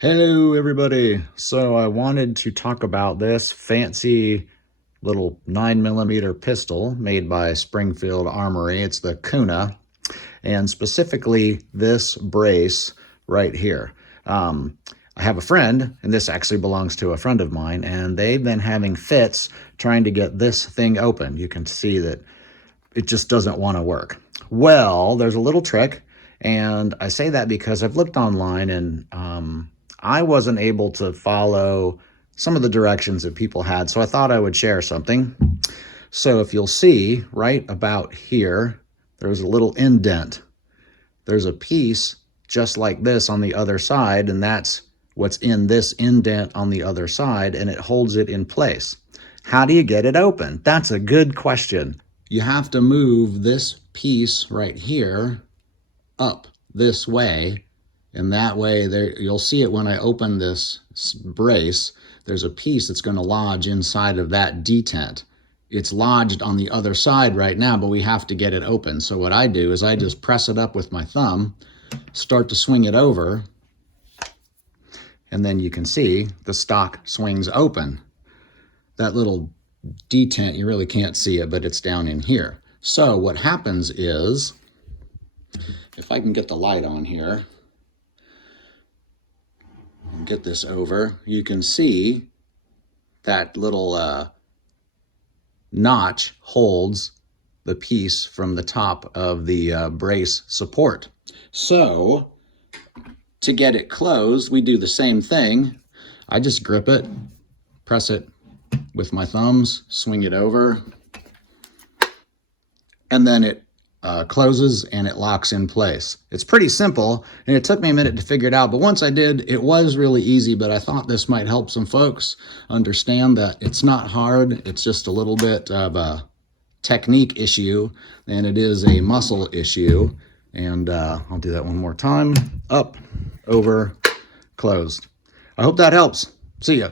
Hello everybody. So I wanted to talk about this fancy little 9mm pistol made by Springfield Armory. It's the Kuna, and specifically this brace right here. I have a friend, and this actually belongs to a friend of mine, and they've been having fits trying to get this thing open. You can see that it just doesn't want to work. Well, there's a little trick, and I say that because I've looked online and I wasn't able to follow some of the directions that people had, so I thought I would share something. So if you'll see right about here, there's a little indent. There's a piece just like this on the other side, and that's what's in this indent on the other side, and it holds it in place. How do you get it open? That's a good question. You have to move this piece right here up this way, and that way there you'll see it when I open this brace. There's a piece that's going to lodge inside of that detent. It's lodged on the other side right now, but we have to get it open. So what I do is I just press it up with my thumb, start to swing it over, and then you can see the stock swings open. That little detent, you really can't see it, but it's down in here. So what happens is, if I can get the light on here and get this over, you can see that little notch holds the piece from the top of the brace support. So to get it closed, we do the same thing. I just grip it, press it with my thumbs, swing it over, and then it closes and it locks in place. It's pretty simple, and it took me a minute to figure it out, but once I did, it was really easy. But I thought this might help some folks understand that it's not hard. It's just a little bit of a technique issue, and it is a muscle issue. And I'll do that one more time. Up, over, closed. I hope that helps. See ya.